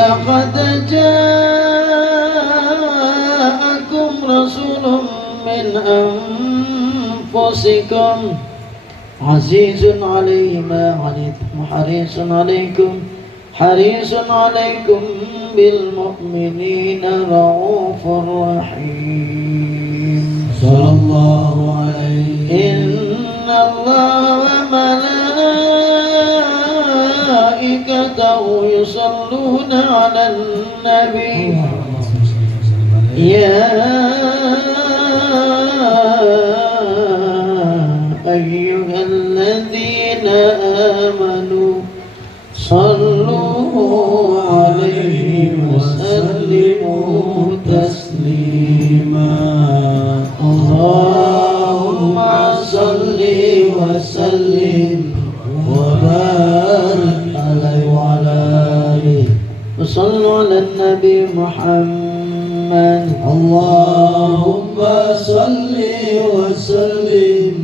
لقد جاءكم رسول من أنفسكم عزيز عليه ما عنتم حريص عليكم بالمؤمنين رؤوف رحيم صلى الله عليه. إن الله وملائكته يصلون على النبي يا أيها الذين آمنوا صلوا عليه وسلموا تسليما اللهم صل وسلم وبارك عليه وعلى آله وصلوا على النبي محمد اللهم صل وسلم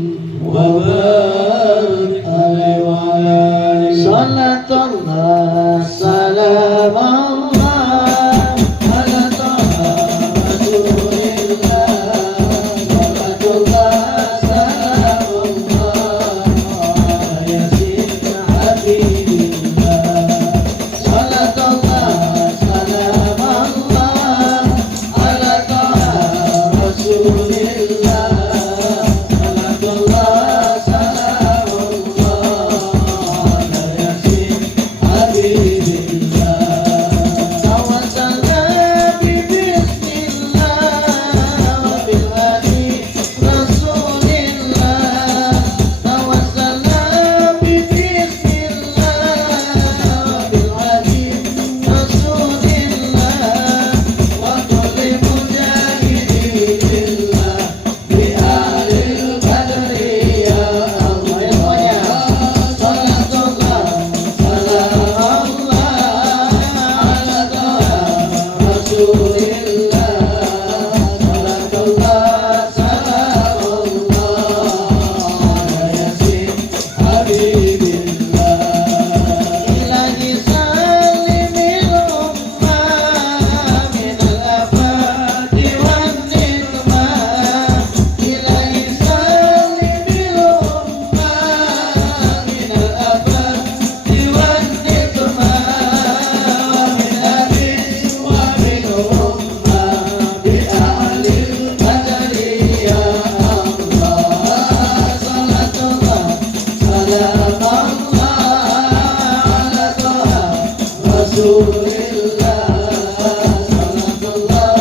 وبارك عليه وعلى آله. صلاة الله سلام الله على طه رسول الله صلاة الله سلام الله على ياسين حبيب الله صلاة الله سلام الله على طه رسول الله صلاة الله سلام الله على ياسين حبيب الله توسلنا ببسم الله وبالهدي رسول الله توسلنا ببسم الله وبالهدي رسول الله وكل مجاهد لله بأهل البدر يا الله يا صلاة الله سلام الله على طه رسول الله صلاة الله سلام الله على ياسين حبيب الله إلهي سلم الأمة من الآفات والنقمة إلهي سلم الأمة من الآفات والنقمة ومن أبي ومن أمة بأهل البدر يا الله صلاة الله سلام الله على طه رسول الله صلاة الله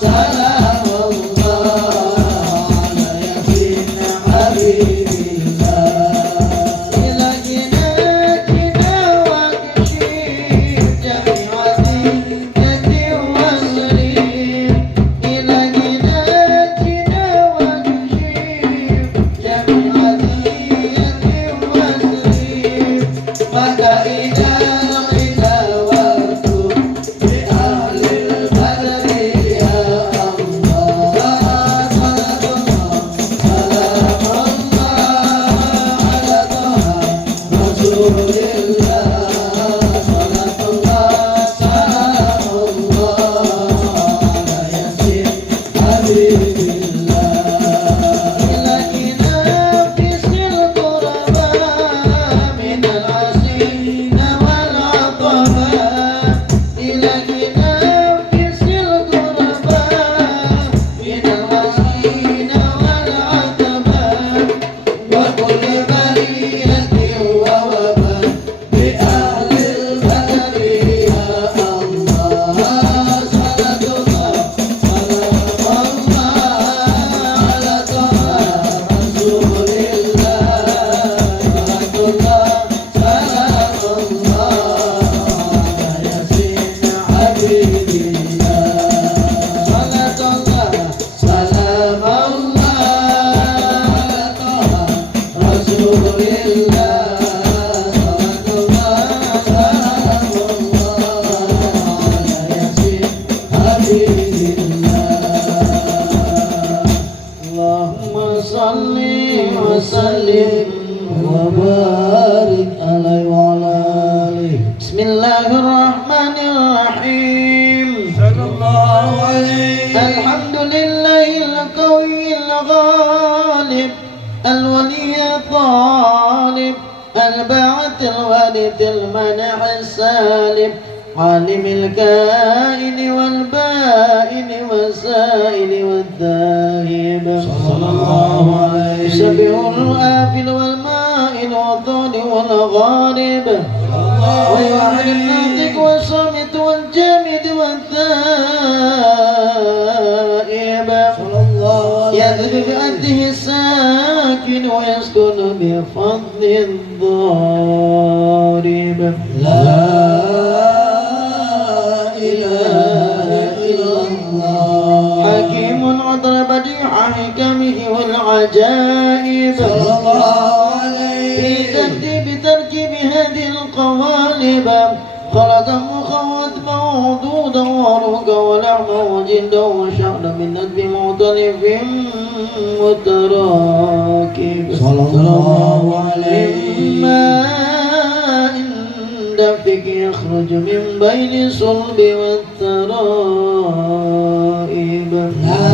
سلام الله على ياسين حبيب الله إلهي ناجنا واكشف جميع ذلة والسرير إلهي ناجنا واكشف جميع ذلة والسرير فكإذا غدوت بأهل البدر يا الله صلاة الله سلام الله على طه رسول الله صلاة الله سلام الله على ياسين حبيب الله إلهي نفس الغرباء من العسين والعقباء إلهي نفس الغرباء من العسين والعقباء وكل برية ووباء بأهل البدر يا الله صلاة الله سلام الله على طه رسول الله صلاة الله سلام الله على ياسين حبيب الله صلاة الله سلام الله على طه رسول الله صلاة الله سلام الله على ياسين حبيب الله اللهم صل وسلم وبارك عليه وعلى آله بسم الله الرحمن الرحيم وارث المنح السالب عالم الكائن والبائن والسائل والذاهب صلى الله عليه الشفيع الآفل والمائل والضال والغارب والواحد الناطق والصامت والجامد والثائب يذهب بأنته الساكن ويسكن بفضل الضارب لا إله إلا الله حكيم عطر بديع حكمه والعجائب صلى الله عليه في بتركيب هذه القوالب خلق مخا وأذبا وعضودا ورقا ولحما وجلدا وشعرا من ندب مختلف متراكب صلى الله عليه ماء دافق يخرج من بين الصلب والترائب لا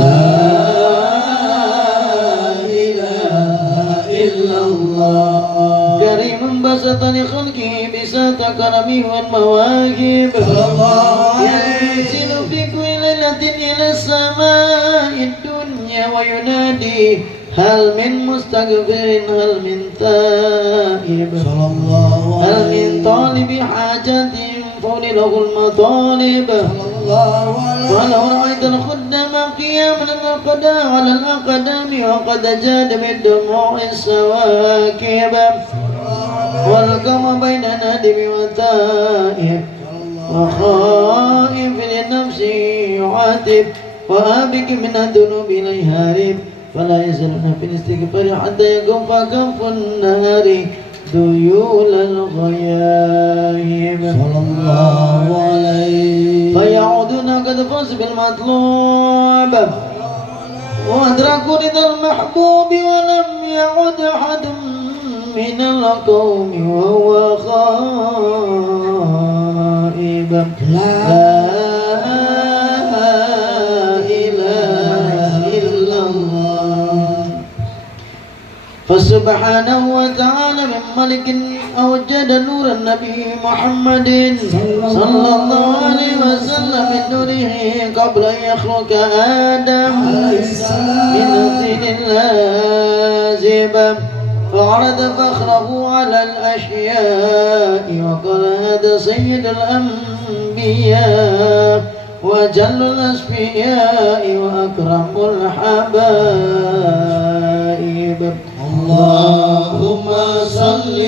إله إلا الله كريم بسط لخلقه بساط كرمه والمواهب صلى الله عليه ينزل في كل ليلة إلى السماء الدنيا وينادي هل من مستغفر هل من تائب صلى الله هل من عليه طالب حاجة فله المطالب صلى الله عليه ولو رأيت الخدام قياما الأقدام على الأقدام وقد جاد بالدموع السواكب والقم بين نادم وتائب وخائف للنفس يعاتب وآبك من الذنوب إليه هارب فلا يزالون في الاستغفار حتى يقوم فكف النهار ذيول الغياهب صلى الله عليه فيعودون قد فاز بالمطلوب وأدركوا رضا المحبوب ولم يعد أحد من القوم وهو خائب لا إله إلا الله فسبحانه وتعالى من ملك أوجد نور النبي محمد صلى الله عليه وسلم من نوره قبل أن يخلق آدم من طين لازب فعرض فخره على الأشياء وقال هذا سيد الأنبياء وأجل الأصفياء وأكرم الحبائب اللهم صل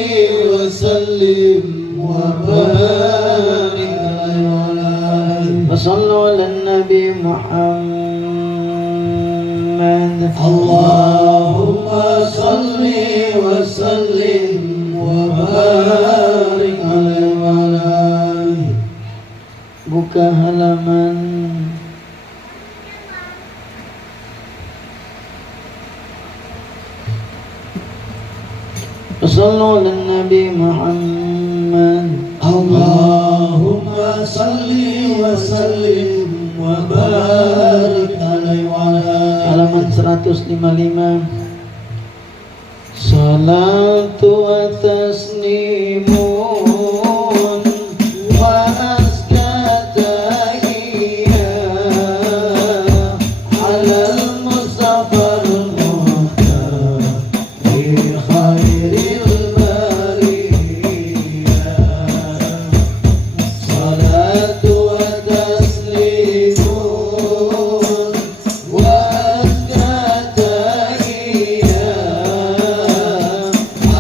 وسلم وبارك عليه وصلوا على النبي محمد اللهم صل وسلم وبارك عليه. Buka halaman وصلوا على النبي محمد اللهم صل وسلم وبارك عليه وعلى آله. halaman 155 Salatu wa taslimun wa azka tahiyyah alal mustafa al-muhtar fi khairil bariyah Salatu wa taslimun wa azka tahiyyah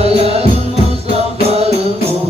alal mustafa al-muhtar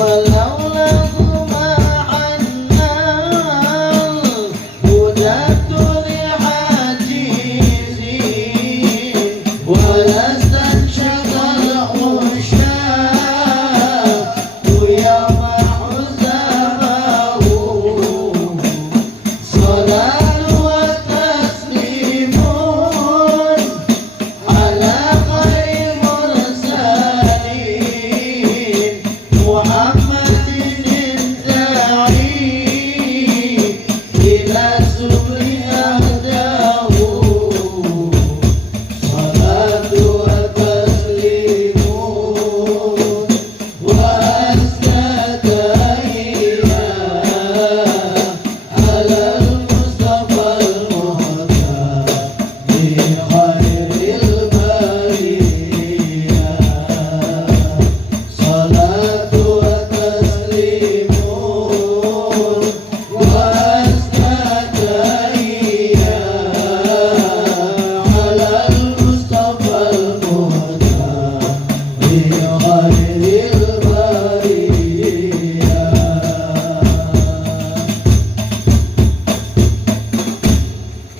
ولولا ما حنان وجدت لحاجزين ولا استنشق العشاق يوم حزامه صلاة وتسليم على خير المرسلين محمد الداعي إلى سبل أهداه صلاة وتسليم وأزكى تحية على المصطفى المهدى بخير البرية صلاة وتسليم وأزكى تحية على المصطفى المهدى بخير البرية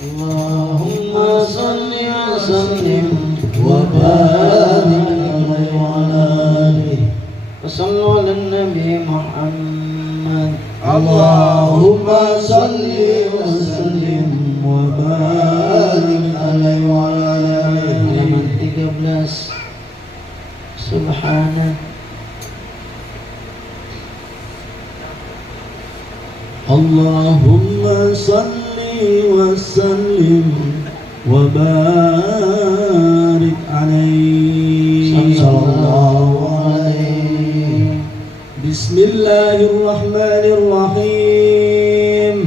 اللهم صل وسلم وبارك عليه وعلى آله وصلوا على النبي محمد اللهم صل وسلم وبارك عليه وعلى آله. halaman 13 Subhanak اللهم صل وسلم وبارك عليه صلى الله عليه. بسم الله الرحمن الرحيم.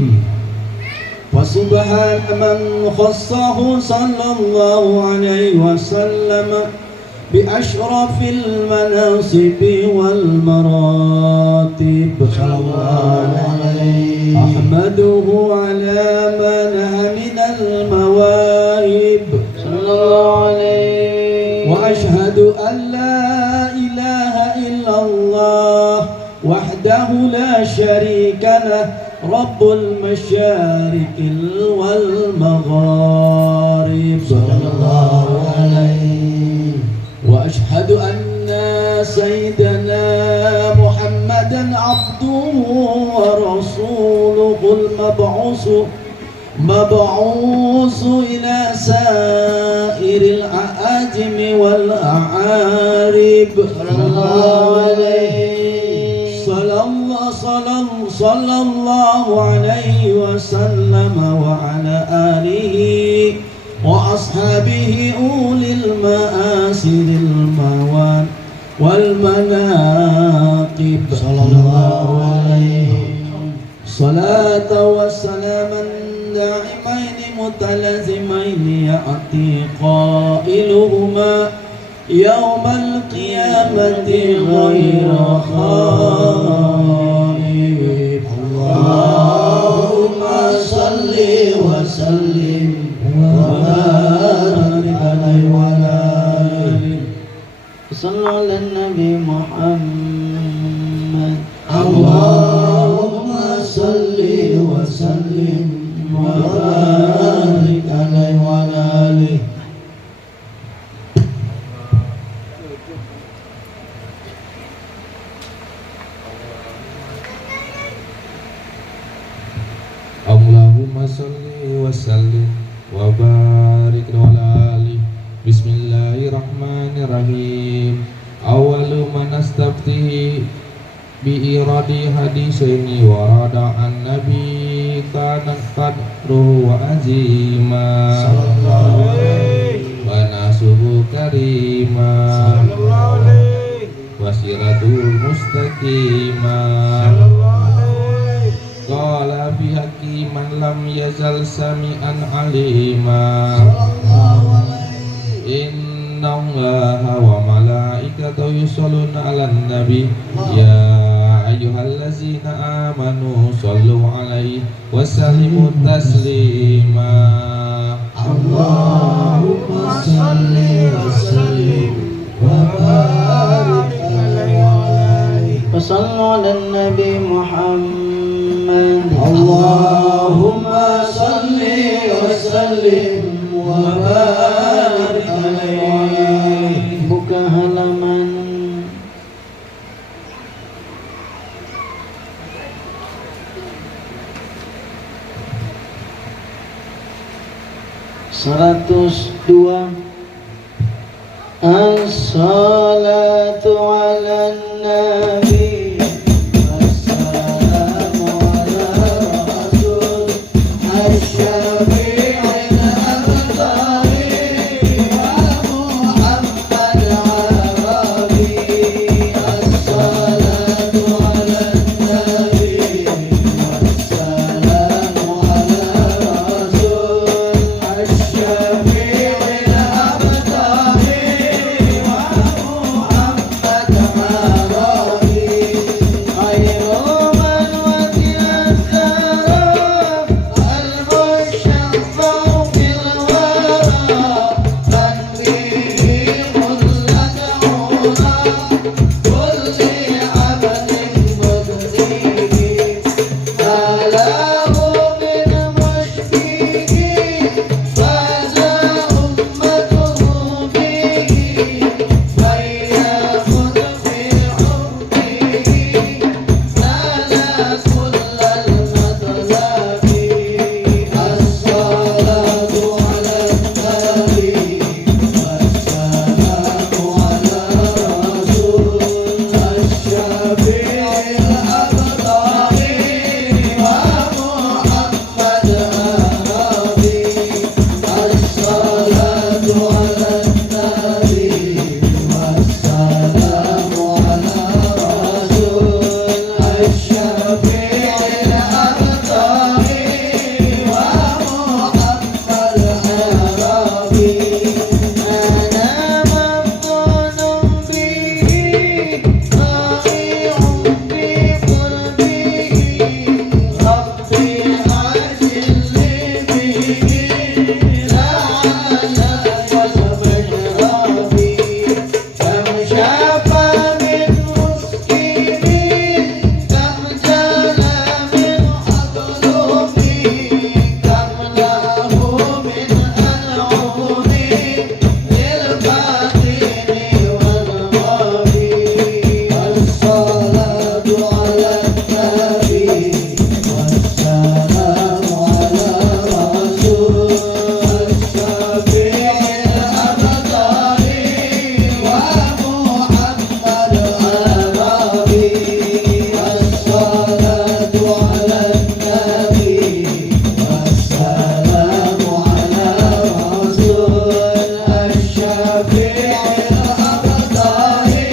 وسبحان من خصه صلى الله عليه وسلم بأشرف المناصب والمراتب صلى الله عليه. أحمده على منها من المواهب صلى الله عليه. وأشهد أن لا إله إلا الله وحده لا شريك له رب المشارق والمغارب صلى الله عليه. وأشهد أن سيدنا محمدا عبده ورسوله المبعوث إلى سائر الأعاجم والأعارب صلى الله عليه. صلى الله عليه وسلم وعلى آله وأصحابه أولي المآسر الموان والمناقب صلى الله عليه. صلاة وسلاما دائمين متلازمين يأتي قائلهما يوم القيامة غير خائب. اللهم صل وسلم وبارك عليه وعلى آله. صلوا على النبي محمد اللهم صل وسلم وبارك عليه وعلى آله. Allahumma salli wa sallim wa barik ala ali. Bismillahirrahmanirrahim. Awalu manastaftihi bi iradi hadisaini warada an nabi kana qadru wa azima sallallahu alaihi wa nasuhu karima sallallahu alaihi wasiratul mustaqima sallallahu alaihi. Qala fi haqqi man lam yazal sami'an alima sallallahu alaihi. Inna Allaha wa malaikatahu yusholluna 'alan nabi ya ayyuhallazina amanu shallu 'alaihi wa sallimu taslima. Allahumma salli wa sallim wa barik alaihi. صلوا على النبي محمد. اللهم صل وسلم وبارك عليه. Buka halaman 102. As-salatu ala nabi Wassalamu ala rasul asy-syafi'il abtari wa Muhammad arabi. As-salatu ala nabi wassalamu ala rasul asy-syafi'il abtari wa Muhammad arabi. khairu man wasi'a al-saraf al-musyaffa'u bil wara tanbihi mullata'una kulli 'abdin mudnibi alahu min mushfiqin faza ummatuhu bihi fayyakun fi hubbihi nala kullal matlabi. As-salatu ala nabi wassalamu ala rasul asy-syafi'il abtari wa Muhammad arabi. As-salatu ala nabi wassalamu ala rasul asy-syafi'il abtari wa Muhammad arabi. Ana mabtunun bihi qai'un bi qurbihi rabbi ajilni bihi la'ala wasmajrabi kam syafa min muskimin kam jala min adlubi kam lahu min an'umi lil batini wal ghabi. As-salatu ala nabi wassalamu ala rasul asy-syafi'il abtari wa Muhammad arabi. As-salatu ala nabi wassalamu ala rasul asy-syafi'il abtari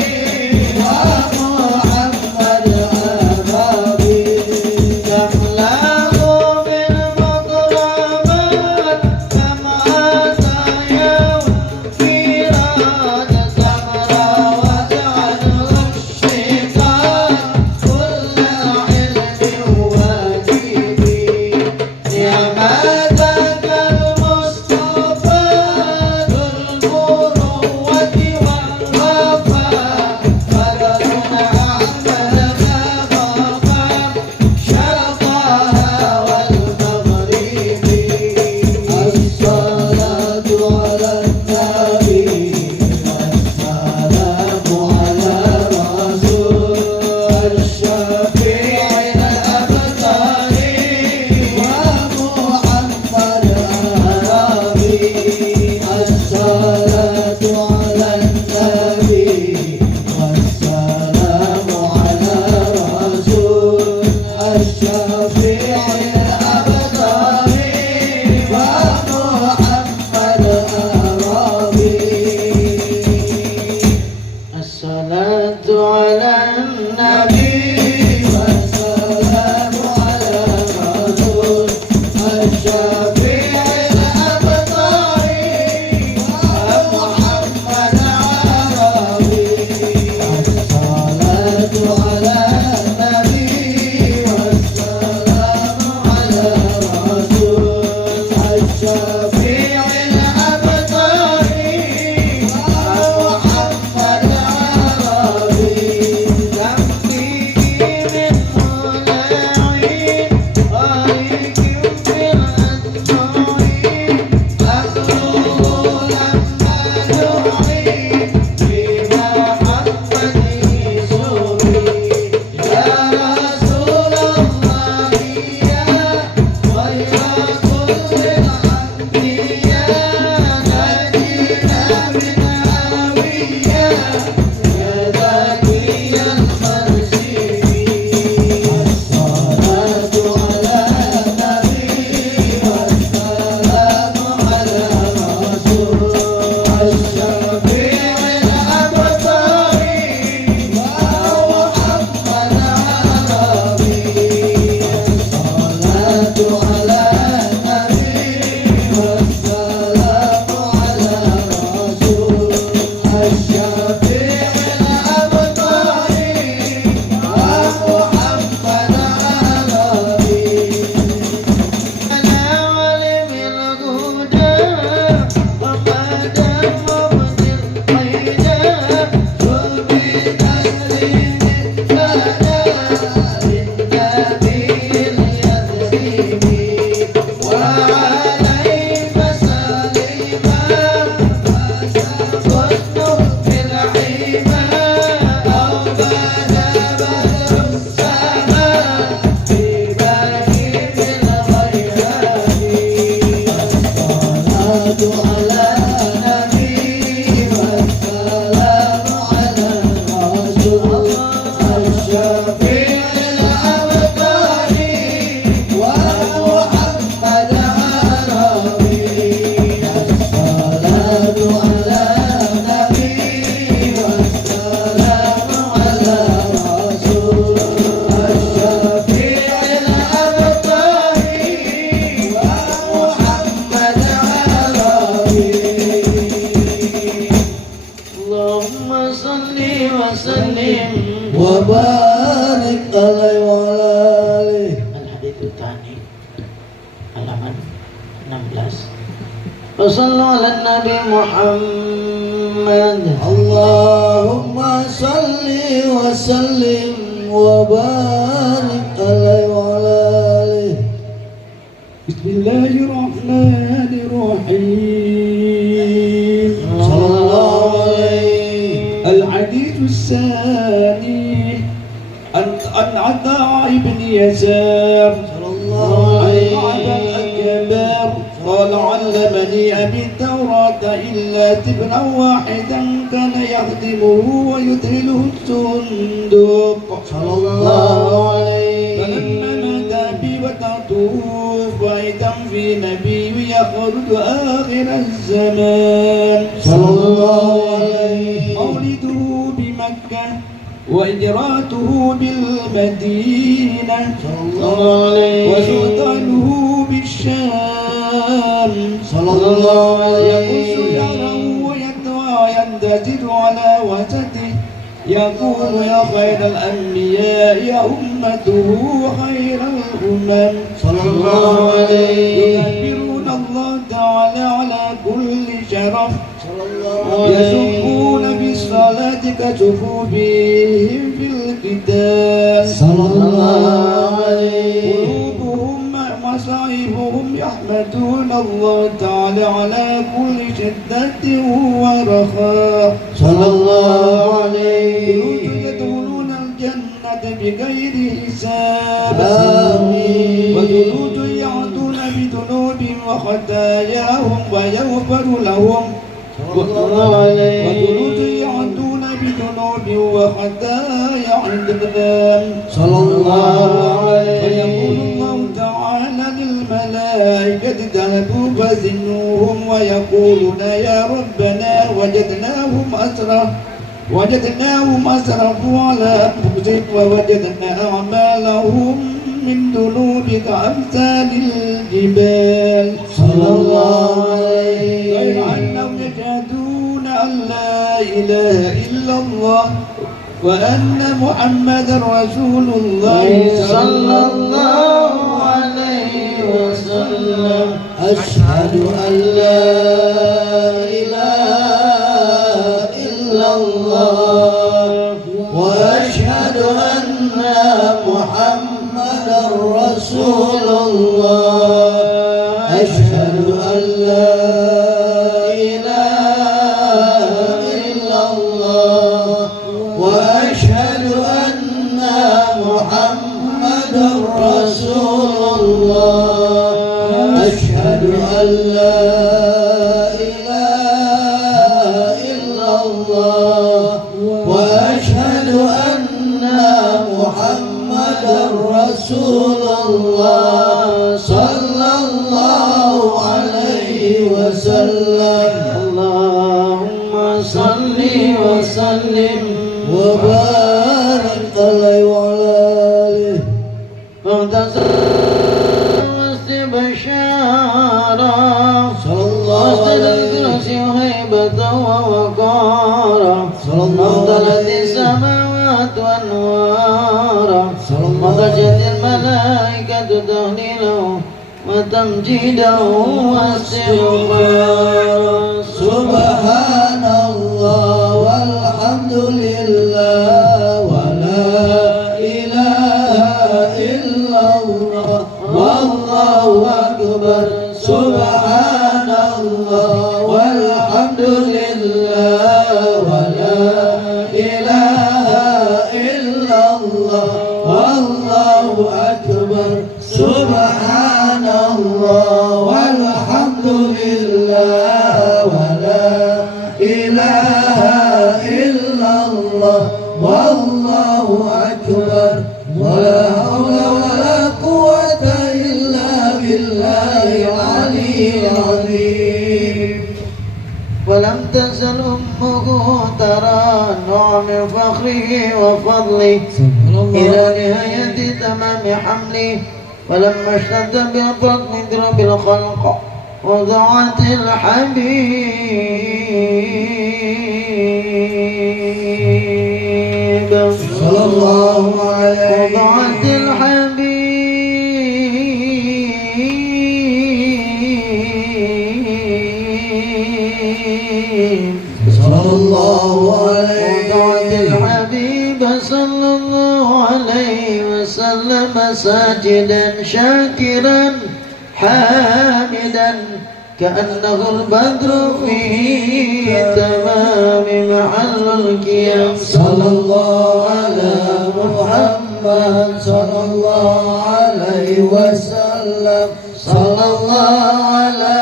wa Muhammad arabi. Kam lahu min madrabat kam atayau firad samra wa ja'alhu ash-shaytan kulla ilmi wajibi ni'mataka al-mustafa dhul murwati wal wafa fadlun ahmadaka baqa syarqaha wal maghribi. As-salatu ala nabi wassalamu ala rasul asy-syafi'il abtari wa Muhammad arabi. As-salatu ala nabi wassalamu ala rasul asy-syafi'il abtari wa Muhammad arabi. As-salatu ala nabi Wassalamu ala rasul asy-syafi'il abtari wa Muhammad arabi. As-salatu ala nabi wassalamu ala rasul asy-syafi'il abtari wa Muhammad arabi. الشفيع الأبطال ومحمد عربي الصلاة على النبي والسلام على رسول الشفيع الأبطال ومحمد عربي اللهم صل وسلم وبارك عليه وعلى آله. الحديث الثاني halaman 16. وصلوا على النبي محمد. اللهم صل وسلم وبارك عليه وعلى آله. بسم الله الرحمن الرحيم. صلى الله عليه. الحديث الثاني عن عطاء بن يسار صلى الله عليه. عن الأكبر قال علمني أبي التوراة إلا تبنا واحدا كان يخدمه ويدخله الصندوق صلى الله عليه. فلما مات أبي وتعته فإذا في نبي يخرج آخر الزمان صلى الله عليه. مولده بمكة وإجراته بالمدينة صلى الله عليه. وسلطانه بالشام صلى الله عليه. يقص يره ويندجر على وسطه يقول يا خير الأنبياء يا أمته خير الأمم صلى الله عليه. يكبرون الله تعالى على كل شرف صلى الله عليه. يسبون بالصلاة كسفوفهم في القتال صلى الله عليه. قلوبهم مصائبهم يحمدون الله تعالى على كل شدة ورخاء صلى الله عليه. يدخلون الجنة بغير حساب آمين. وجنود يعدون بذنوبهم وخطاياهم ويغفر لهم صلى الله عليه. وجنود يعدون بذنوب وخطايا عندنا صلى الله عليه. فيقول الله تعالى للملائكة اذهبوا فزنوهم ويقولون يا ربنا وجدناهم أسرفوا على أنفسهم ووجدنا أعمالهم من ذنوبك أمثال الجبال صلى الله عليه. غير أنهم يشهدون أن لا إله إلا الله وأن محمدا رسول الله صلى الله عليه وسلم. أشهد أن لا إله إلا الله وأشهد أن محمدا رسول الله. أشهد أن لا إله إلا الله وأشهد أن محمدا رسول الله. أشهد أن لا إله إلا الله وأشهد أن محمدا رسول الله. صلى الله عليه وسلم. اللهم صل وسلم وبارك عليه وعلى آله. واستبشارا صلى الله واسجد عليه. الكرسي هيبة ووقارا صلى الله وامتلت عليه. السماوات وانوارا صلى الله وخشت الملائكة تهليله وتمجيده واستغفارا. سبحان الله والحمد لله ولا إله إلا الله والله أكبر. سبحان الله والحمد لله ولا إله إلا الله والله أكبر. سبحان الله والحمد لله ولا إله إلا الله والله أكبر. أكبر ولا حول ولا قوة إلا بالله العلي العظيم ولم تزل أمه ترى نعم فخره وفضله إلى نهاية تمام حمله فلما اشتد بالبطن ضرب الخلق وضعت الحبيب صلى الله عليه وضعت الحبيب صلى الله عليه وضعت الحبيب صلى الله عليه وسلم ساجدا شاكرا حامدا كأنه البدر في تمام محل القيام صلى الله على محمد صلى الله عليه وسلم صلى الله على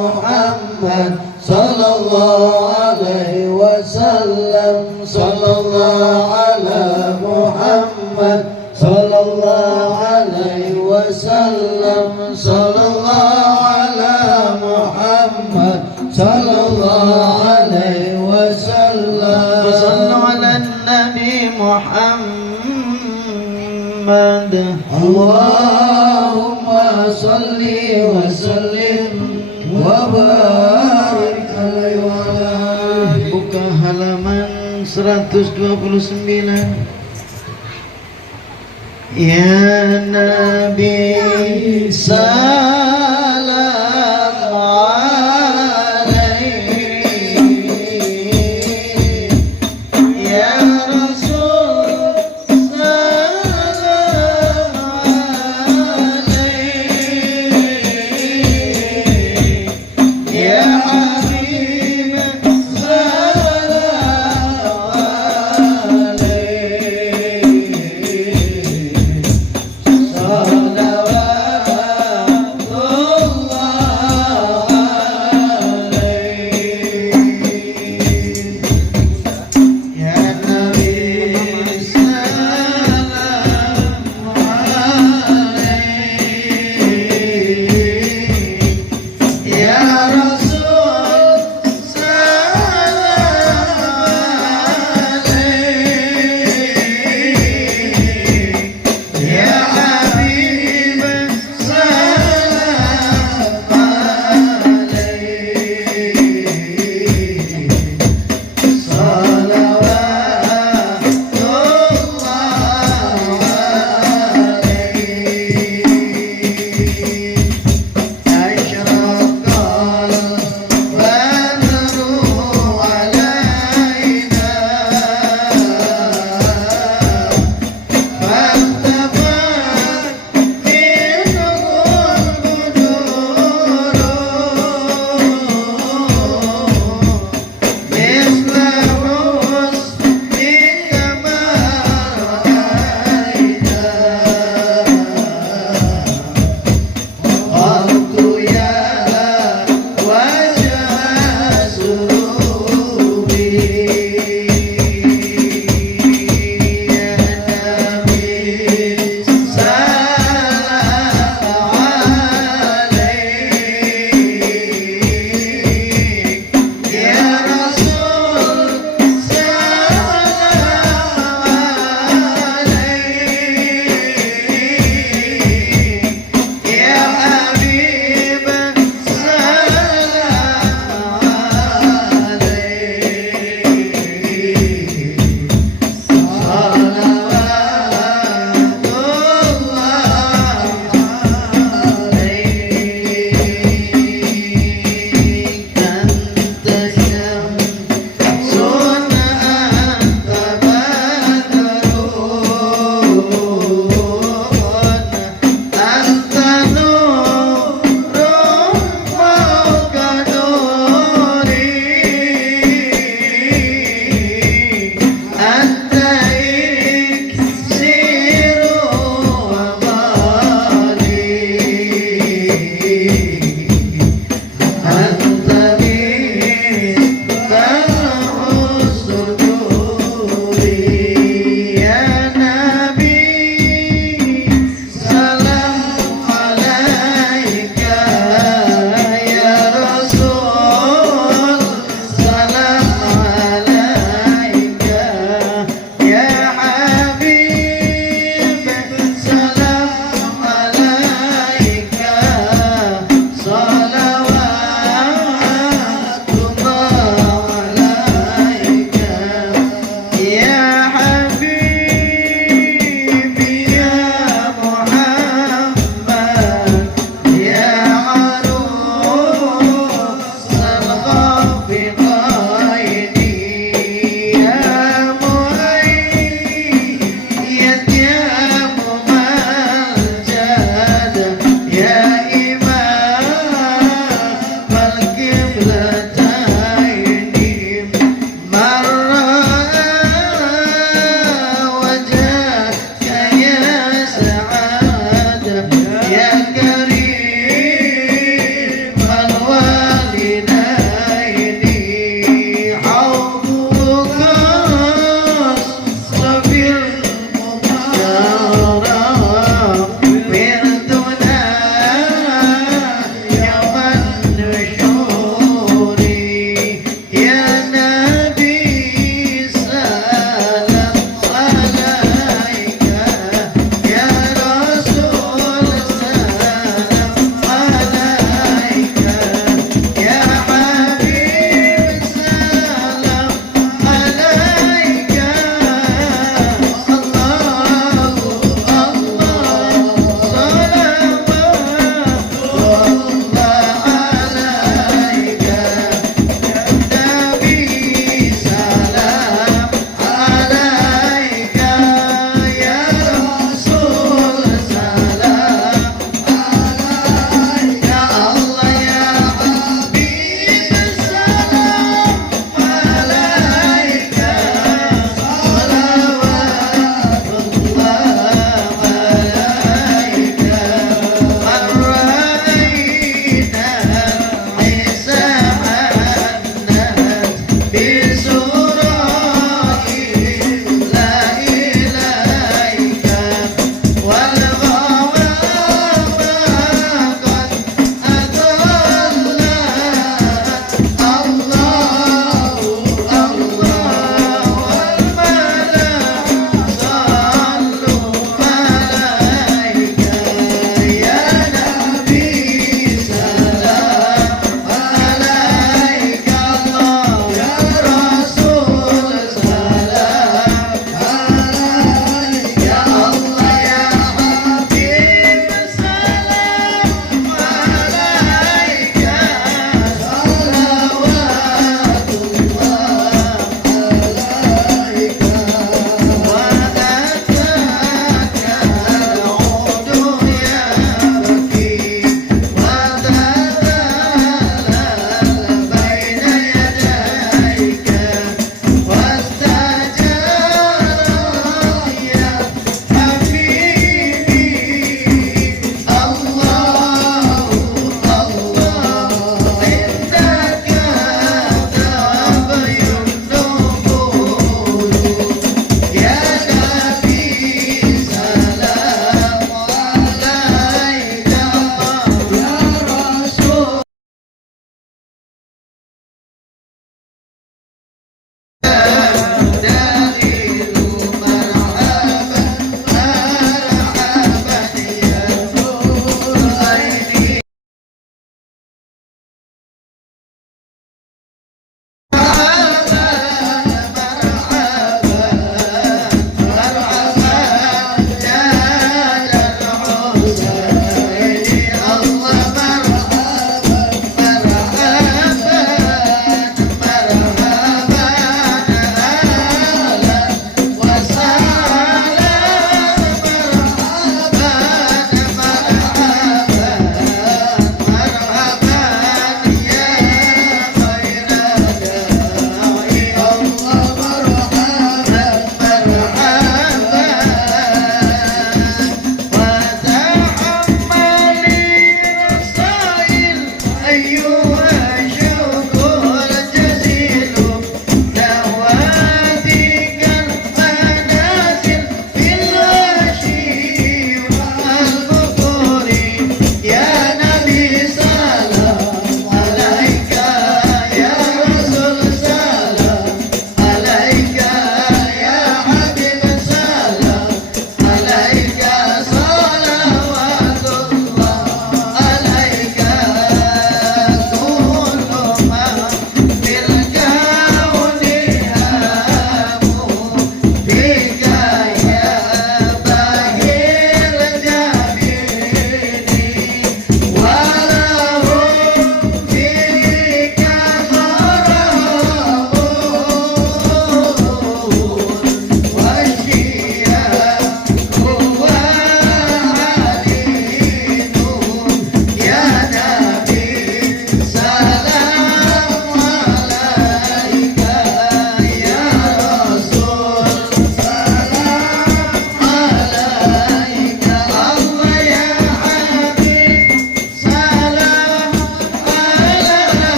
محمد صلى الله عليه وسلم صلى الله على محمد صلى الله عليه وسلم صلى الله على محمد صلى الله عليه وسلم وصلوا على النبي محمد اللهم صل وسلم وبارك عليه وعلى آله. Buka halaman 129. Ya Nabi salam alaik, Ya Rasul salam alaik, Ya Habib salam alaik.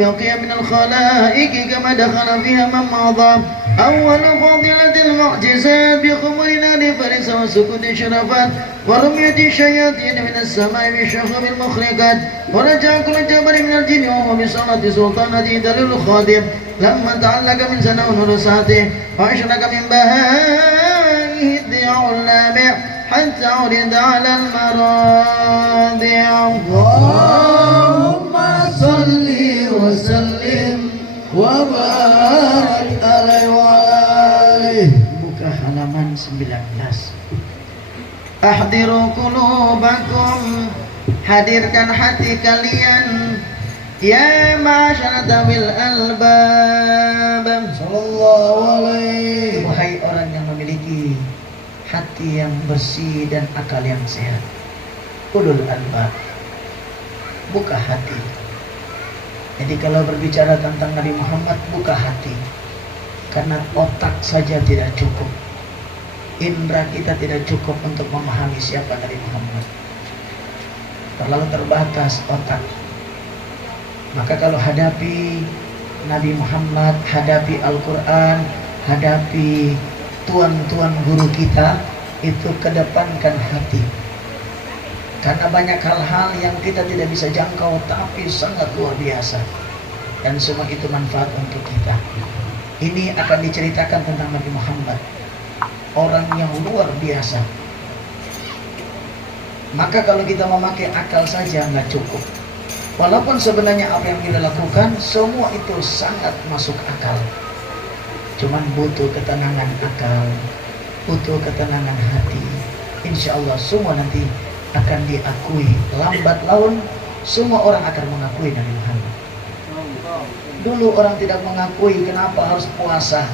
بقي من الخلائق كما دخل فيها من مضى أول فاضلة المعجزات بخمر نار فرس وسكوت شرفات ورمية الشياطين من السماء بشخب المخرقات ورجع كل جبر من الجن وهو بصلاة سلطانة دليل الخادم لما تعلق من سنة ونرساته وأشرك من بهائه الضياء اللامع حتى عرض على المراضع اللهم صل وسلم وبارك عليه وعلى آله. Buka halaman 19. Ahdiru qulubakum, hadirkan hati kalian, ya ma'asyar tawil albab. Sallallahu alaihi. Wahai orang yang memiliki hati yang bersih dan akal yang sehat, ulul albab, buka hati. Jadi kalau berbicara tentang Nabi Muhammad, buka hati. Karena otak saja tidak cukup, indera kita tidak cukup untuk memahami siapa Nabi Muhammad. Terlalu terbatas otak. Maka kalau hadapi Nabi Muhammad, hadapi Al-Quran, hadapi tuan-tuan guru kita, itu kedepankan hati. Karena banyak hal-hal yang kita tidak bisa jangkau tapi sangat luar biasa, dan semua itu manfaat untuk kita. Ini akan diceritakan tentang Nabi Muhammad, orang yang luar biasa. Maka kalau kita memakai akal saja nggak cukup. Walaupun sebenarnya apa yang kita lakukan semua itu sangat masuk akal, cuman butuh ketenangan akal, butuh ketenangan hati. Insya Allah semua nanti akan diakui. Lambat laun semua orang akan mengakui Nabi Muhammad. Dulu orang tidak mengakui, kenapa harus puasa?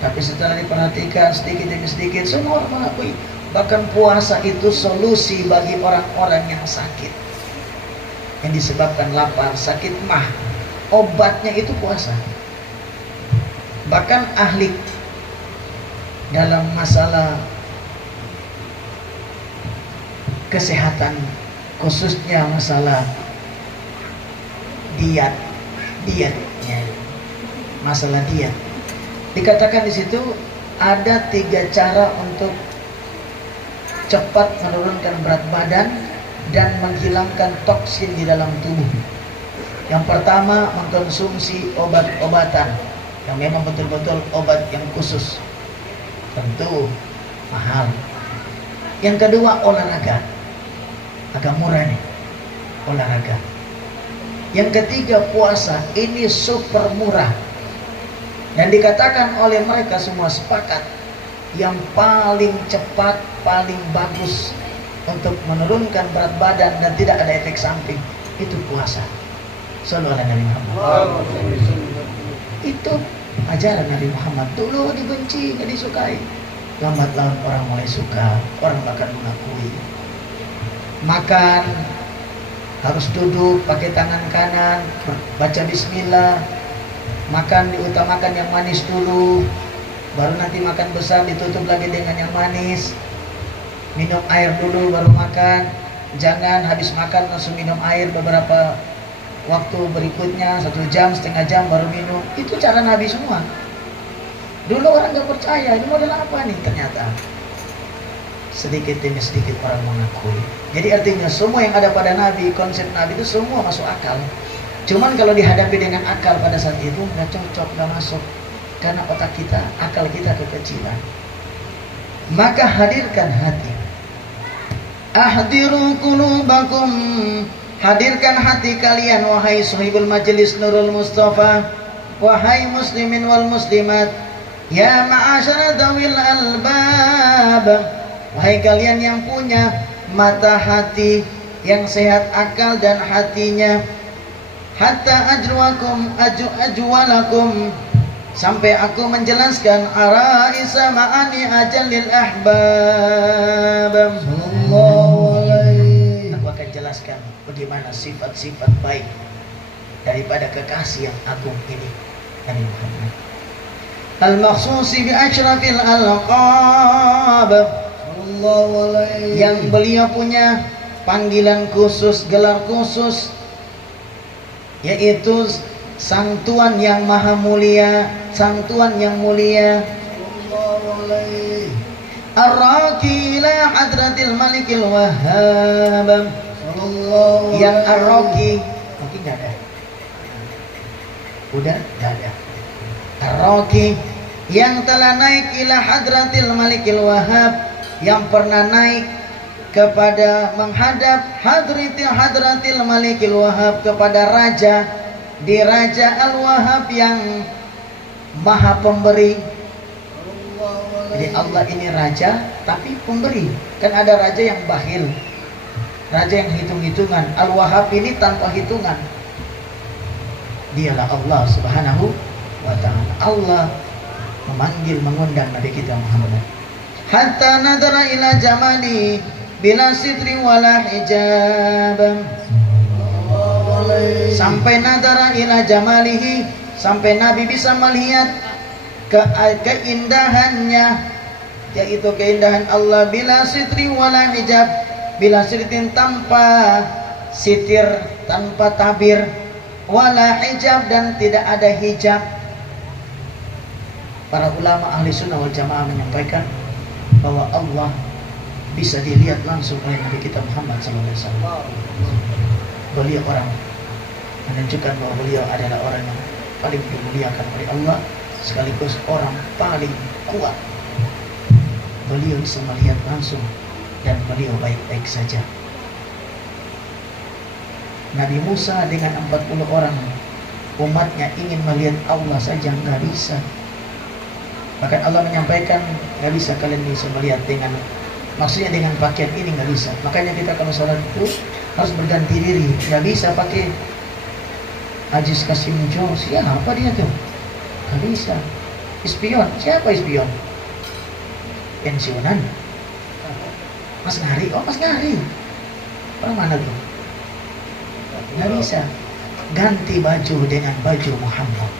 Tapi setelah diperhatikan sedikit demi sedikit, semua orang mengakui. Bahkan puasa itu solusi bagi orang-orang yang sakit, yang disebabkan lapar, sakit mah, obatnya itu puasa. Bahkan ahli dalam masalah kesehatan, khususnya masalah diet, masalah diet, dikatakan di situ ada 3 cara untuk cepat menurunkan berat badan dan menghilangkan toksin di dalam tubuh. Yang pertama, mengkonsumsi obat-obatan yang memang betul-betul obat yang khusus. Tentu mahal. Yang kedua olahraga, agak murah nih olahraga. Yang ketiga puasa, ini super murah. Dan dikatakan oleh mereka semua sepakat, yang paling cepat, paling bagus untuk menurunkan berat badan dan tidak ada efek samping itu puasa. Shallallahu alaihi Muhammad. Itu ajaran Nabi Muhammad. Dulu dibenci, nggak disukai. Lambat laun orang mulai suka, orang bahkan mengakui. Makan harus duduk pakai tangan kanan, baca bismillah. Makan diutamakan yang manis dulu, baru nanti makan besar ditutup lagi dengan yang manis. Minum air dulu baru makan. Jangan habis makan langsung minum air beberapa waktu berikutnya, 1 jam, setengah jam baru minum. Itu cara Nabi semua. Dulu orang gak percaya, ini model apa nih? Ternyata sedikit demi sedikit orang mengakui. Jadi artinya semua yang ada pada Nabi, konsep Nabi itu semua masuk akal. Cuman kalau dihadapi dengan akal pada saat itu nggak cocok, nggak masuk, karena otak kita, akal kita kekecilan. Maka hadirkan hati. Ahdiru qulubakum, hadirkan hati kalian wahai sahibul majlis Nurul Mustafa, wahai muslimin wal muslimat, ya ma'asyara dawil albab, wahai kalian yang punya mata hati, yang sehat akal dan hatinya. Hatta ajwalakum, sampai aku menjelaskan araisa ma'ani ajalil ahbab. Sallallahu alaihi. Aku akan jelaskan bagaimana sifat-sifat baik daripada kekasih yang agung ini, Nabi Muhammad. Al-makhsusi bi asyrafil alqab, Sallallahu alaihi. yang beliau punya panggilan khusus, gelar khusus, yaitu Sang Tuan yang Maha Mulia, Sang Tuan yang mulia. Sallallahu alaihi. Ar-Raqi ila hadratil Malikil Wahhab, Sallallahu yang alaihi. Ar-Raqi mungkin nggak ada, udah nggak ada. Ar-Raqi yang telah naik ila hadratil Malikil Wahhab, yang pernah naik kepada menghadap hadratil Malikil Wahhab, kepada raja di Raja Al-Wahhab yang maha pemberi. Jadi Allah ini raja tapi pemberi. Kan ada raja yang bakhil, raja yang hitung-hitungan. Al-Wahhab ini tanpa hitungan. Dialah Allah Subhanahu wa ta'ala. Allah memanggil, mengundang Nabi kita Muhammad. Hatta nadara ila jamali bila sitri wala hijab, sampai nadara ila jamalihi, sampai Nabi bisa melihat keindahannya, yaitu keindahan Allah. Bila sitri wala hijab, bila sitin tanpa sitir, tanpa tabir, wala hijab dan tidak ada hijab. Para ulama ahli sunnah wal jamaah menyampaikan bahwa Allah bisa dilihat langsung oleh Nabi kita Muhammad SAW. Beliau orang menunjukkan bahwa beliau adalah orang yang paling dimuliakan oleh Allah, sekaligus orang paling kuat. Beliau bisa melihat langsung dan beliau baik-baik saja. Nabi Musa dengan 40 orang umatnya ingin melihat Allah saja nggak bisa. Bahkan Allah menyampaikan nggak bisa kalian bisa melihat dengan, maksudnya dengan pakaian ini nggak bisa. Makanya kita kalau sholat itu harus berganti diri, nggak bisa pakai Ajis Kasim Jo. Siapa dia tuh? Nggak bisa. Ispion, siapa ispion? Pensiunan. Mas Ngari, oh Mas Ngari. Orang mana tuh? Nggak bisa. Ganti baju dengan baju Muhammad.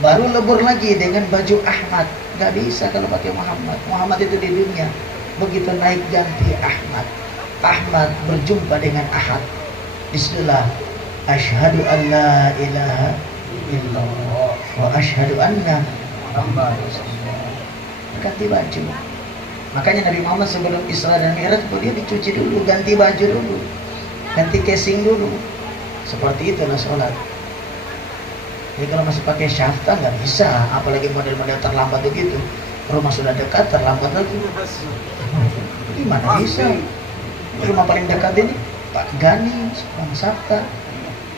Baru lebur lagi dengan baju Ahmad. Nggak bisa kalau pakai Muhammad. Muhammad itu di dunia. Begitu naik ganti Ahmad. Ahmad berjumpa dengan Ahad. Disitulah asyhadu an la ilaha illallah wa asyhadu anna Muhammad. Ganti baju. Makanya Nabi Muhammad sebelum Isra dan Mi'raj dia dicuci dulu, ganti baju dulu, ganti casing dulu. Seperti itulah sholat. Jadi kalau masih pakai syafta nggak bisa, apalagi model-model terlambat begitu. Rumah sudah dekat, terlambat lagi. Gimana bisa? Rumah paling dekat ini Pak Gani, Bang Sabta.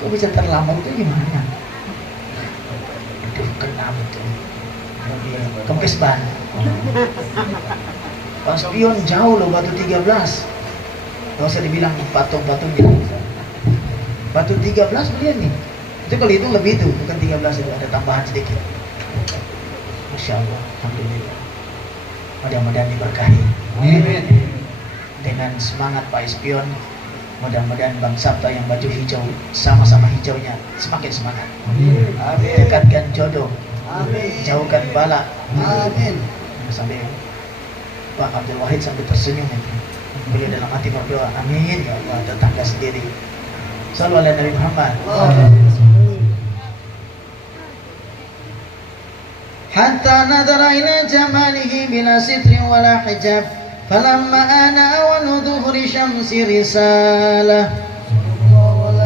Kok bisa terlambat itu gimana? Aduh, kena betul. Kempes ban. Pak Spion jauh loh, Batu 13. Gak usah dibilang patung-patungnya. Batu 13 beliau nih. Itu kalau itu lebih itu, bukan 13 itu, ada tambahan sedikit. Masya Allah, alhamdulillah. Mudah-mudahan diberkahi. Amin. Dengan semangat Pak Spion, mudah-mudahan Bang Sabta yang baju hijau, sama-sama hijaunya semakin semangat. Amin. Dekatkan jodoh, Amin. jauhkan bala. Amin. Sampai Pak Abdul Wahid sampai tersenyum itu. Beliau dalam hati berdoa, amin ya Allah, tetangga sendiri. Sallu ala Nabi Muhammad. Hatta nadara ila jamalihi bila sitrin wala hijab. Falamma ana awanu dhuhri syamsi risalah.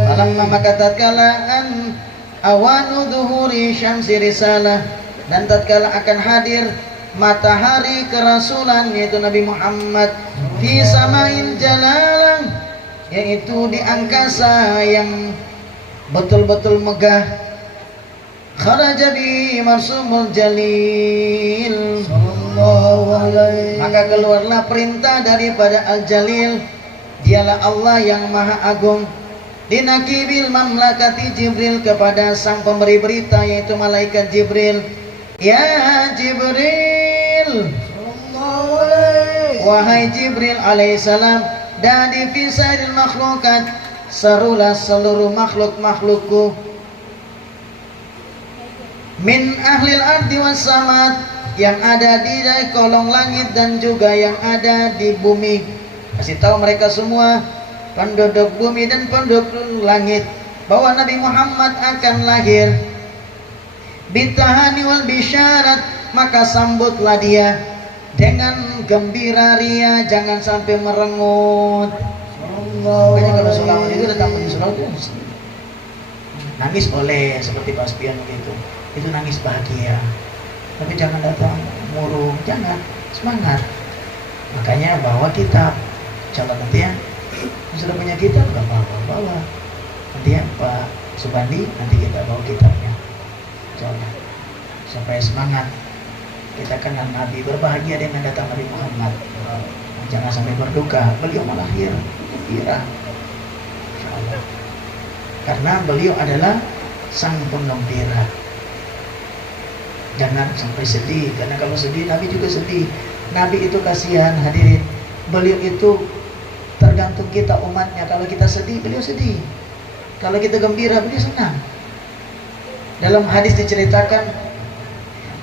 Falamma maka tatkala an awanu dhuhri syamsi risalah, dan tatkala akan hadir matahari kerasulan, yaitu Nabi Muhammad, fi samain jalalah, yaitu di angkasa yang betul-betul megah, kharaja bi marsumul jalil, Sallallahu alaihi. maka keluarlah perintah daripada Al-Jalil, dialah Allah yang Maha Agung, dinakibil mamlakati Jibril, kepada sang pemberi berita yaitu malaikat Jibril. Ya Jibril, Sallallahu alaihi. wahai Jibril alaihissalam, dadi fi sairil makhlukat, serulah seluruh makhluk-makhlukku, min ahlil ardi was samad, yang ada di kolong langit dan juga yang ada di bumi. Kasih tahu mereka semua, penduduk bumi dan penduduk langit, bahwa Nabi Muhammad akan lahir. Bitahani wal bisyarat, maka sambutlah dia dengan gembira ria, jangan sampai merengut. Makanya kalau sulaman itu datang di surau itu nangis boleh, seperti Pak Spion begitu, itu nangis bahagia. Tapi jangan datang murung, jangan, semangat. Makanya bawa kitab, calon nanti ya, sudah punya kitab, bawa. Nanti ya Pak Subandi, nanti kita bawa kitabnya. Jangan, supaya semangat. Kita kenal Nabi, berbahagia dengan datang Nabi Muhammad. Jangan sampai berduka, beliau malah lahir gembira. Insyaallah. Karena beliau adalah sang penggembira. Jangan sampai sedih, karena kalau sedih Nabi juga sedih. Nabi itu kasihan, hadirin. Beliau itu tergantung kita umatnya. Kalau kita sedih, beliau sedih. Kalau kita gembira, beliau senang. Dalam hadis diceritakan,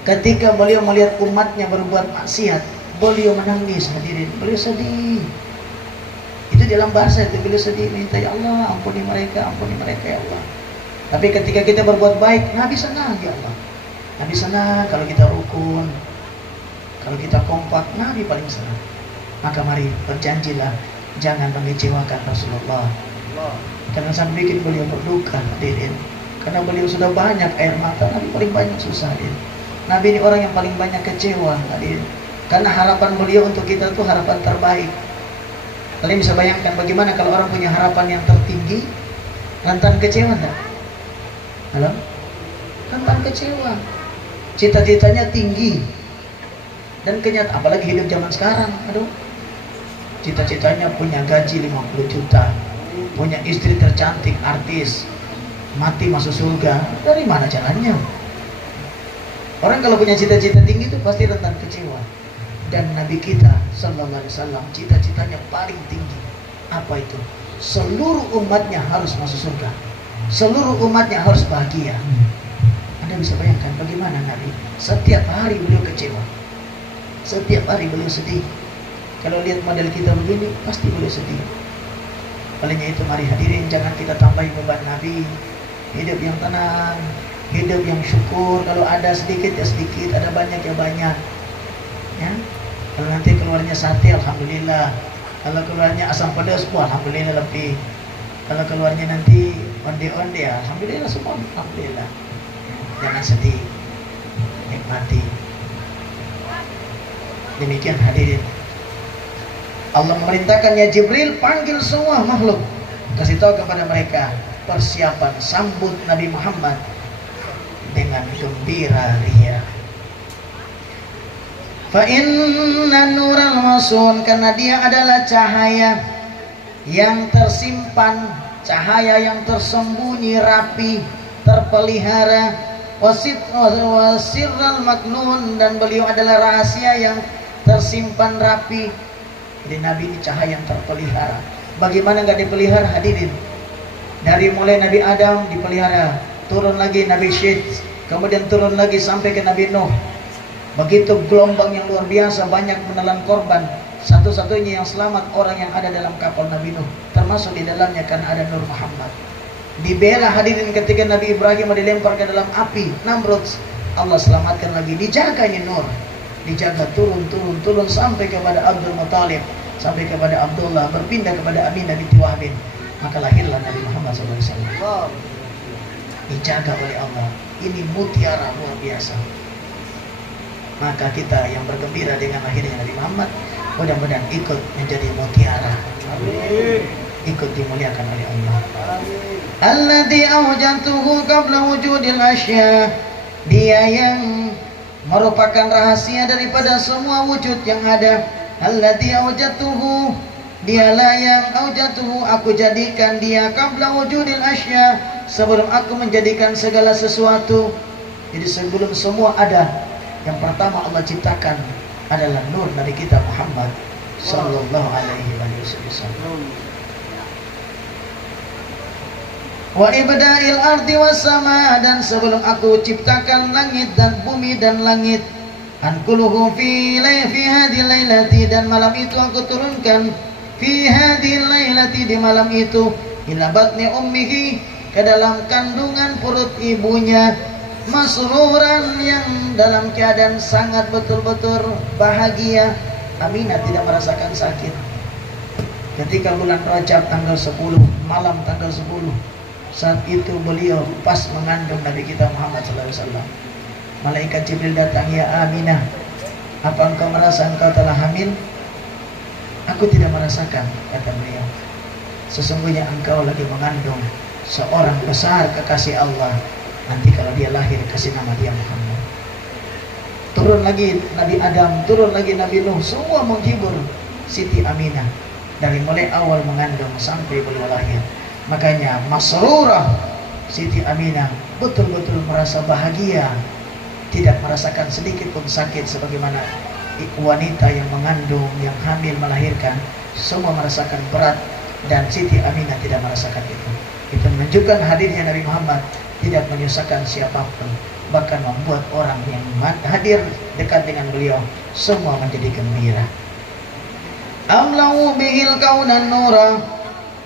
ketika beliau melihat umatnya berbuat maksiat, beliau menangis, hadirin. Beliau sedih. Itu dalam bahasa itu, beliau sedih, minta ya Allah ampuni mereka ya Allah. Tapi ketika kita berbuat baik, Nabi senang ya Allah. Nabi senang kalau kita rukun, kalau kita kompak, Nabi paling senang. Maka mari berjanjilah jangan mengecewakan Rasulullah. Jangan sampai bikin beliau berduka, hadirin. Karena beliau sudah banyak air mata, Nabi paling banyak susah, hadirin. Nabi ini orang yang paling banyak kecewa, hadirin. Karena harapan beliau untuk kita itu harapan terbaik. Kalian bisa bayangkan bagaimana kalau orang punya harapan yang tertinggi, rentan kecewa enggak? Halo? Rentan kecewa. Cita-citanya tinggi. Dan kenyataan, apalagi hidup zaman sekarang, aduh. Cita-citanya punya gaji 50 juta, punya istri tercantik, artis, mati masuk surga. Dari mana jalannya? Orang kalau punya cita-cita tinggi itu pasti rentan kecewa. Dan Nabi kita sallallahu alaihi wasallam cita-citanya paling tinggi. Apa itu? Seluruh umatnya harus masuk surga. Seluruh umatnya harus bahagia. Anda bisa bayangkan bagaimana Nabi setiap hari beliau kecewa. Setiap hari beliau sedih. Kalau lihat model kita begini, pasti beliau sedih. Olehnya itu mari hadirin, jangan kita tambahin beban Nabi. Hidup yang tenang, hidup yang syukur. Kalau ada sedikit ya sedikit, ada banyak ya banyak. Ya. Kalau nanti keluarnya sate, alhamdulillah. Kalau keluarnya asam pedas, wah alhamdulillah lebih. Kalau keluarnya nanti onde-onde, ya alhamdulillah semua, alhamdulillah. Jangan sedih, nikmati. Demikian hadirin, Allah memerintahkan ya Jibril, panggil semua makhluk, kasih tahu kepada mereka persiapan sambut Nabi Muhammad dengan gembira ria. Fa inna nural masun, karena dia adalah cahaya yang tersimpan, cahaya yang tersembunyi rapi, terpelihara, wasirral maknun, dan beliau adalah rahasia yang tersimpan rapi. Jadi Nabi ini cahaya yang terpelihara. Bagaimana nggak dipelihara hadirin? Dari mulai Nabi Adam dipelihara, turun lagi Nabi Syed, kemudian turun lagi sampai ke Nabi Nuh. Begitu gelombang yang luar biasa, banyak menelan korban. Satu-satunya yang selamat orang yang ada dalam kapal Nabi Nuh, termasuk di dalamnya karena ada Nur Muhammad. Dibela hadirin ketika Nabi Ibrahim mau dilempar ke dalam api Namrud, Allah selamatkan lagi, dijaganya Nur, dijaga turun sampai kepada Abdul Muthalib, sampai kepada Abdullah, berpindah kepada Aminah binti Wahbin, maka lahirlah Nabi Muhammad SAW. Dijaga oleh Allah. Ini mutiara luar biasa. Maka kita yang bergembira dengan lahirnya Nabi Muhammad, mudah-mudahan ikut menjadi mutiara. Amin. Ikut dimuliakan oleh Allah. Alladzi awjatuhu qabla wujudil asya, dia yang merupakan rahasia daripada semua wujud yang ada. Alladzi awjatuhu, dialah yang awjatuhu, aku jadikan dia qabla wujudil asya, sebelum aku menjadikan segala sesuatu. Jadi sebelum semua ada, yang pertama Allah ciptakan adalah nur dari kita Muhammad sallallahu alaihi wasallam. Wa ibda'il ardi was sama, dan sebelum aku ciptakan langit dan bumi dan langit, ankuluhu fi hadhil lailati, dan malam itu aku turunkan fi hadhil lailati, di malam itu, ila batni ummihi, ke dalam kandungan perut ibunya, masruran, yang dalam keadaan sangat betul-betul bahagia. Aminah tidak merasakan sakit. Ketika bulan Rajab tanggal 10, malam tanggal 10, saat itu beliau pas mengandung Nabi kita Muhammad SAW. Malaikat Jibril datang, ya Aminah, apa engkau merasa engkau telah hamil? Aku tidak merasakan, kata beliau. Sesungguhnya engkau lagi mengandung seorang besar kekasih Allah. Nanti kalau dia lahir, kasih nama dia Muhammad. Turun lagi Nabi Adam, turun lagi Nabi Nuh, semua menghibur Siti Aminah dari mulai awal mengandung sampai beliau lahir. Makanya masrurah, Siti Aminah betul-betul merasa bahagia, tidak merasakan sedikit pun sakit, sebagaimana wanita yang mengandung, yang hamil, melahirkan, semua merasakan berat, dan Siti Aminah tidak merasakan itu. Itu menunjukkan hadirnya Nabi Muhammad tidak menyusahkan siapapun, bahkan membuat orang yang hadir dekat dengan beliau semua menjadi gembira. Amlau bihil kaunan nura,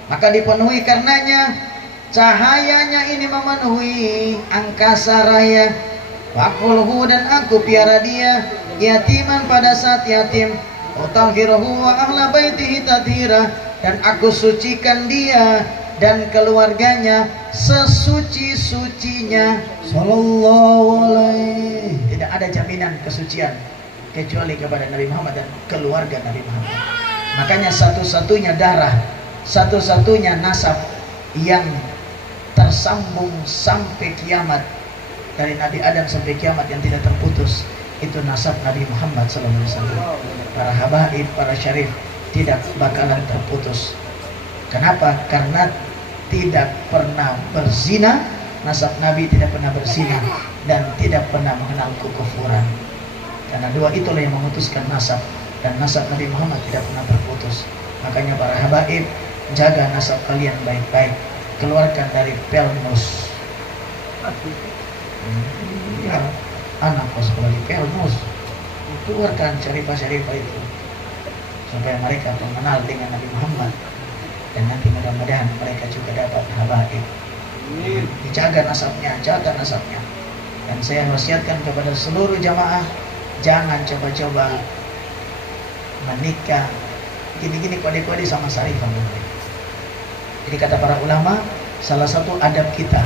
maka dipenuhi karenanya, cahayanya ini memenuhi angkasa raya. Waqulhu, dan aku piara dia, yatiman pada saat yatim, utahhiruhu wa ahla baitihi tathira, dan aku sucikan dia dan keluarganya sesuci-sucinya. Sallallahu alaihi. Tidak ada jaminan kesucian kecuali kepada Nabi Muhammad dan keluarga Nabi Muhammad. Makanya satu-satunya darah, satu-satunya nasab yang tersambung sampai kiamat, dari Nabi Adam sampai kiamat yang tidak terputus, itu nasab Nabi Muhammad SAW. Para habaib, para syarif tidak bakalan terputus. Kenapa? Karena tidak pernah berzina, nasab Nabi tidak pernah berzina dan tidak pernah mengenal kekufuran. Karena dua itulah yang memutuskan nasab, dan nasab Nabi Muhammad tidak pernah terputus. Makanya para habaib, jaga nasab kalian baik-baik, keluarkan dari pelmus. Ya, anak kos sekolah di pelmus, keluarkan syarifah-syarifah itu supaya mereka mengenal dengan Nabi Muhammad, dan nanti mudah-mudahan mereka juga dapat habaib. Dijaga nasabnya, jaga nasabnya. Dan saya wasiatkan kepada seluruh jamaah, jangan coba-coba menikah gini-gini kode-kode sama syarifah. Jadi kata para ulama, salah satu adab kita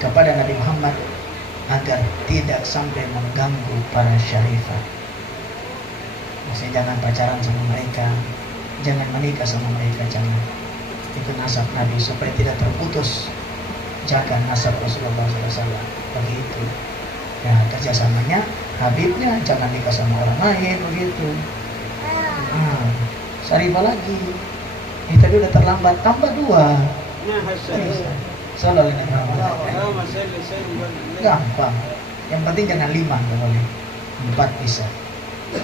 kepada Nabi Muhammad agar tidak sampai mengganggu para syarifah. Maksudnya jangan pacaran sama mereka, jangan menikah sama mereka, jangan. Itu nasab Nabi supaya tidak terputus. Jaga nasab Rasulullah SAW. Begitu. Ya, kerjasamanya Habibnya jangan nikah sama orang lain, begitu. Sarifah lagi. Tapi udah terlambat, tambah 2. Sallallahu alaihi wasallam. Gampang. Yang penting jangan 5, nggak boleh. 4 bisa.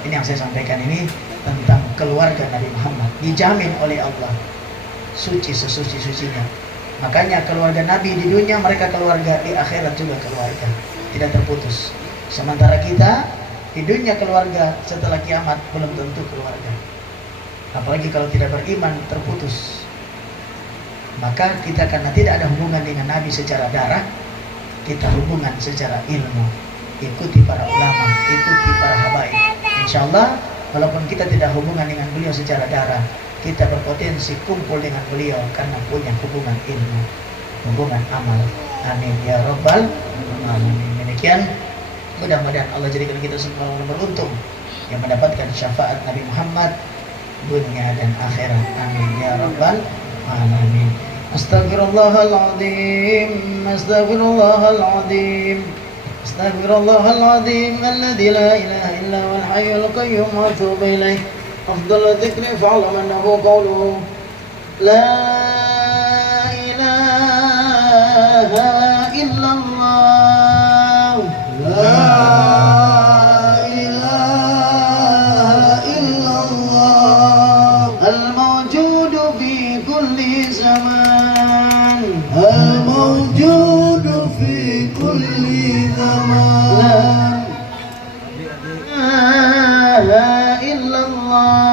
Ini yang saya sampaikan ini tentang keluarga Nabi Muhammad. Dijamin oleh Allah suci sesuci-sucinya. Makanya keluarga Nabi di dunia mereka keluarga, di akhirat juga keluarga, tidak terputus. Sementara kita di dunia keluarga, setelah kiamat belum tentu keluarga. Apalagi kalau tidak beriman, terputus. Maka kita karena tidak ada hubungan dengan Nabi secara darah, kita hubungan secara ilmu. Ikuti para ulama, ikuti para habaib. Insya Allah, walaupun kita tidak hubungan dengan beliau secara darah, kita berpotensi kumpul dengan beliau karena punya hubungan ilmu, hubungan amal. Amin ya rabbal alamin. Demikian, mudah-mudahan Allah jadikan kita semua orang beruntung yang mendapatkan syafaat Nabi Muhammad dunia dan akhirat. Amin ya rabbal alamin. Astaghfirullahaladzim, astaghfirullahaladzim, astaghfirullahaladzim, alladzi la ilaha illa huwal hayyul qayyum wa atubu ilaih. أفضل الذكر فاعلم أنه قوله لا إله إلا الله لا إله إلا الله الموجود في كل زمان الموجود في كل زمان لا إله إلا الله